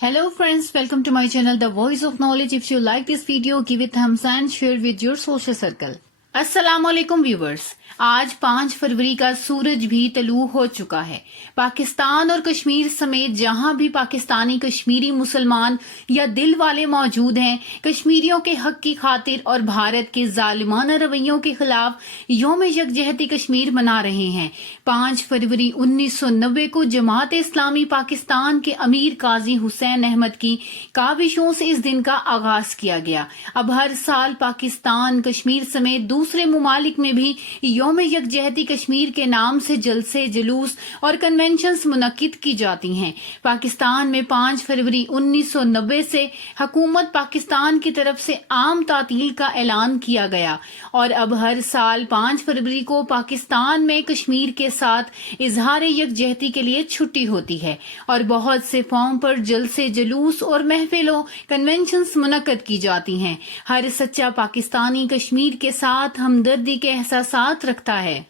Hello friends, welcome to my channel The Voice of Knowledge. If you like this video, give it thumbs up and share with your social circle. अस्सलामुअलैकुम viewers, आज 5 फरवरी का सूरज भी तलू हो चुका है। पाकिस्तान और कश्मीर समेत जहां भी पाकिस्तानी कश्मीरी मुसलमान या दिल वाले मौजूद हैं, कश्मीरियों के हक की खातिर और भारत के जालिमाना रवैयों के खिलाफ यौम यकजहती कश्मीर मना रहे हैं। 5 फरवरी 1990 को जमात इस्लामी पाकिस्तान के अमीर काजी हुसैन अहमद की काविशों से इस दिन का आगाज किया गया। अब हर साल पाकिस्तान, कश्मीर समेत दूसरे मुमालिक में भी यौम यकजहती कश्मीर के नाम से जलसे, जुलूस और कन्वेंशंस मुनक्किद की जाती हैं। पाकिस्तान में 5 फरवरी 1990 से हुकूमत पाकिस्तान की तरफ से आम तातील का ऐलान किया गया और अब हर साल 5 फरवरी को पाकिस्तान में कश्मीर के साथ इजहार यकजहती के लिए छुट्टी होती है और बहुत से फॉर्म पर जलसे, जुलूस और महफिलों, कन्वेंशंस मुनक्किद की जाती हैं। हर सच्चा पाकिस्तानी कश्मीर के साथ हमदर्दी के एहसासात रखता है।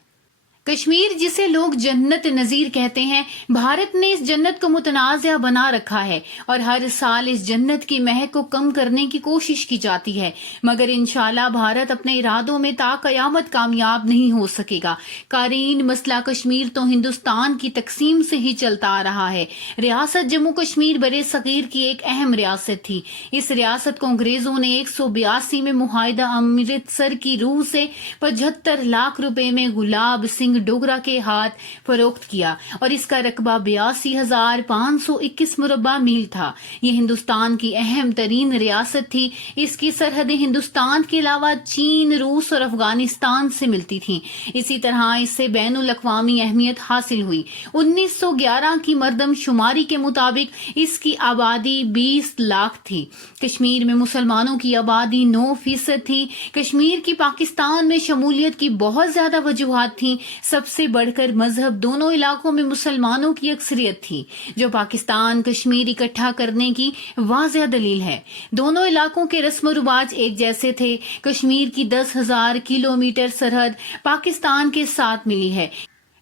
कश्मीर जिसे लोग जन्नत नजीर कहते हैं, भारत ने इस जन्नत को मुतनाज़ा बना रखा है और हर साल इस जन्नत की महक को कम करने की कोशिश की जाती है, मगर इंशाल्लाह भारत अपने इरादों में ता कयामत कामयाब नहीं हो सकेगा। कारीन, मसला कश्मीर तो हिंदुस्तान की तकसीम से ही चलता आ रहा है। रियासत जम्मू कश्मीर बरे सगीर की एक अहम रियासत थी। इस रियासत को अंग्रेजों ने 182 में मुआहिदा अमृतसर की रूह से 75 लाख रुपए में गुलाब सिंह डोगरा के हाथ फरोख्त किया और इसका रकबा 82,521 मुरब्बा मील था। ये हिंदुस्तान की अहम तरीन रियासत थी। इसकी सरहदें हिंदुस्तान के अलावा चीन, रूस और अफगानिस्तान से मिलती थीं। इसी तरह इससे बैनुल अक़वामी अहमियत हासिल हुई। 1911 की मर्दमशुमारी के मुताबिक इसकी आबादी 20 लाख थी। कश्मीर में मुसलमानों की आबादी 9% थी। कश्मीर की पाकिस्तान में शमूलियत की बहुत ज्यादा वजूहात थी। सबसे बढ़कर मजहब, दोनों इलाकों में मुसलमानों की अक्सरियत थी, जो पाकिस्तान कश्मीर इकट्ठा करने की वाज़ेह दलील है। दोनों इलाकों के रस्म रुवाज एक जैसे थे। कश्मीर की 10,000 किलोमीटर सरहद पाकिस्तान के साथ मिली है।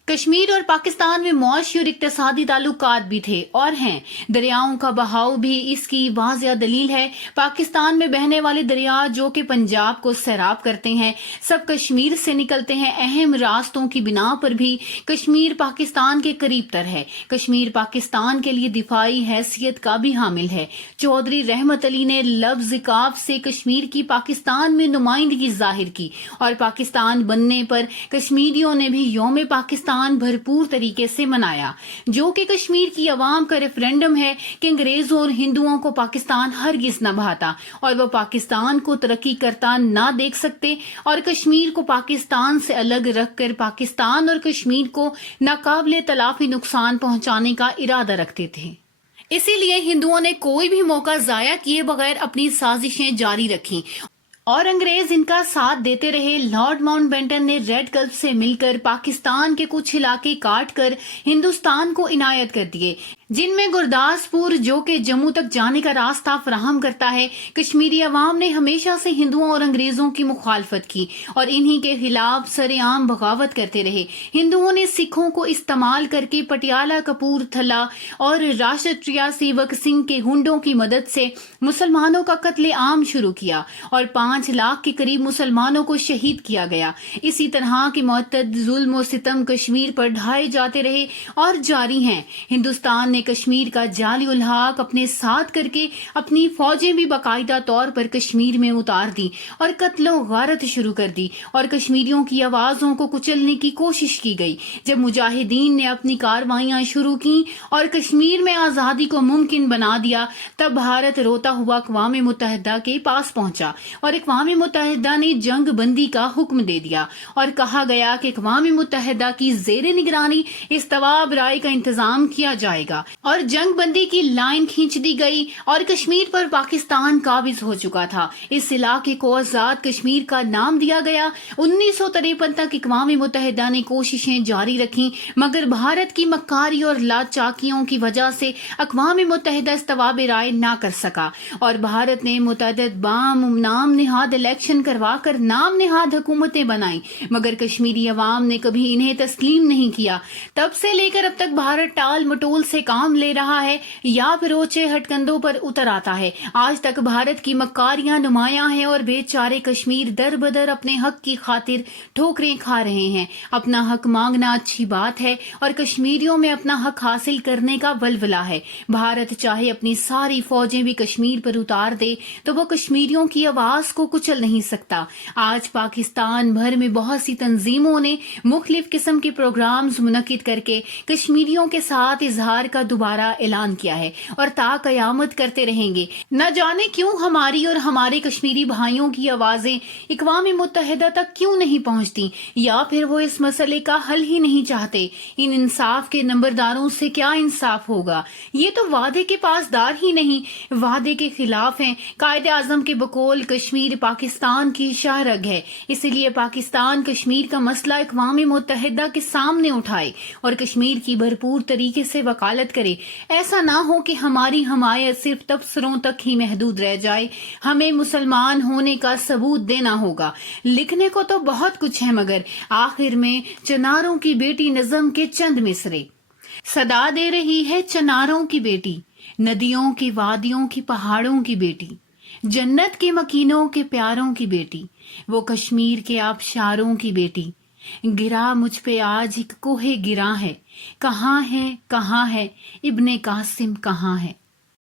कश्मीर और पाकिस्तान में मुआशी और इक्तिसादी ताल्लुकात भी थे और हैं। दरियाओं का बहाव भी इसकी वाज़ेह दलील है। पाकिस्तान में बहने वाले दरिया जो कि पंजाब को सैराब करते हैं, सब कश्मीर से निकलते हैं। अहम रास्तों की बिना पर भी कश्मीर पाकिस्तान के करीब तर है। कश्मीर पाकिस्तान के लिए दिफाई हैसियत का भी हामिल है। चौधरी रहमत अली ने लफ्ज काफ से कश्मीर की पाकिस्तान में नुमाइंदगी जाहिर की और पाकिस्तान बनने पर कश्मीरियों ने भी यौम पाकिस्तान भरपूर तरीके से मनाया, जो कि कश्मीर की आवाम का रेफरेंडम है कि अंग्रेजों और हिंदुओं को पाकिस्तान हरगिज न भाता और वह पाकिस्तान को तरक्की करता ना देख सकते और कश्मीर को पाकिस्तान से अलग रखकर पाकिस्तान और कश्मीर को नाकाबिले तलाफी नुकसान पहुंचाने का इरादा रखते थे। इसीलिए हिंदुओं ने कोई भी मौका जाया किए बगैर अपनी साजिशें जारी रखी और अंग्रेज इनका साथ देते रहे। लॉर्ड माउंटबेटन ने रेड गल्फ से मिलकर पाकिस्तान के कुछ इलाके काट कर हिंदुस्तान को इनायत कर दिए, जिनमें गुरदासपुर जो कि जम्मू तक जाने का रास्ता फराहम करता है। कश्मीरी अवाम ने हमेशा से हिंदुओं और अंग्रेजों की मुखालफत की और इन्हीं के खिलाफ सरेआम बगावत करते रहे। हिंदुओं ने सिखों को इस्तेमाल करके पटियाला, कपूरथला और राष्ट्रीय सेवक सिंह के गुंडों की मदद से मुसलमानों का कत्ले आम शुरू किया और 5 लाख के करीब मुसलमानों को शहीद किया गया। इसी तरह के मुअत्तद जुल्म और सितम कश्मीर पर ढाए जाते रहे और जारी हैं। हिंदुस्तान कश्मीर का जाली उल्हाक अपने साथ करके अपनी फौजें भी बाकायदा तौर पर कश्मीर में उतार दी और कत्लो गारत शुरू कर दी और कश्मीरियों की आवाजों को कुचलने की कोशिश की गई। जब मुजाहिदीन ने अपनी कार्रवाइयां शुरू की और कश्मीर में आजादी को मुमकिन बना दिया, तब भारत रोता हुआ अक़वाम मुत्तहिदा के पास पहुंचा और अक़वाम मुत्तहिदा ने जंग बंदी का हुक्म दे दिया और कहा गया कि अक़वाम मुत्तहिदा की ज़ेरे निगरानी इस तवाब राय का इंतजाम किया जाएगा और जंग बंदी की लाइन खींच दी गई और कश्मीर पर पाकिस्तान काबिज हो चुका था। इस इलाके को आजाद कश्मीर का नाम दिया गया। 1953 तक अक़वाम मुत्तहिदा ने कोशिशें जारी रखी, मगर भारत की मक्कारी और लाचाकियों की वजह से अक़वाम मुत्तहिदा इस तवाब राय ना कर सका और भारत ने मुतअद्दिद बाम नाम निहाद इलेक्शन करवा कर नाम निहाद हुकूमतें बनाई, मगर कश्मीरी अवाम ने कभी इन्हें तस्लीम नहीं किया। तब से लेकर अब तक भारत टाल मटोल से काम नाम ले रहा है या फिर ऊंचे हटकंडों पर उतर आता है। आज तक भारत की मक्कारियां नुमायां हैं और बेचारे कश्मीर दर बदर अपने हक की खातिर ठोकरें खा रहे हैं। अपना हक मांगना अच्छी बात है और कश्मीरियों में अपना हक हासिल करने का वलवला है। भारत चाहे अपनी सारी फौजें भी कश्मीर पर उतार दे तो वो कश्मीरियों की आवाज को कुचल नहीं सकता। आज पाकिस्तान भर में बहुत सी तंजीमों ने मुख्तलिफ किस्म के प्रोग्राम्स मुनक्किद करके कश्मीरियों के साथ इजहार का दोबारा ऐलान किया है और ता कयामत करते रहेंगे। न जाने क्यों हमारी और हमारे कश्मीरी भाइयों की आवाजें इक़वाम मुत्तहिदा तक क्यों नहीं पहुंचती, या फिर वो इस मसले का हल ही नहीं चाहते। इन इंसाफ के नंबरदारों से क्या इंसाफ होगा? ये तो वादे के पासदार ही नहीं, वादे के खिलाफ हैं। कायदे आजम के बकौल कश्मीर पाकिस्तान की शाहरग है, इसलिए पाकिस्तान कश्मीर का मसला इक़वाम मुत्तहिदा के सामने उठाए और कश्मीर की भरपूर तरीके से वकालत करे। ऐसा ना हो कि हमारी हमायत सिर्फ तबसरों तक ही महदूद रह जाए। हमें मुसलमान होने का सबूत देना होगा। लिखने को तो बहुत कुछ है, मगर आखिर में चनारों की बेटी नज़म के चंद मिसरे। सदा दे रही है चनारों की बेटी, नदियों की वादियों की पहाड़ों की बेटी, जन्नत के मकीनों के प्यारों की बेटी, वो कश्मीर के आबशारों की बेटी। गिरा मुझ पे आज एक कोहे गिरा है, कहाँ है इब्ने कासिम कहाँ है।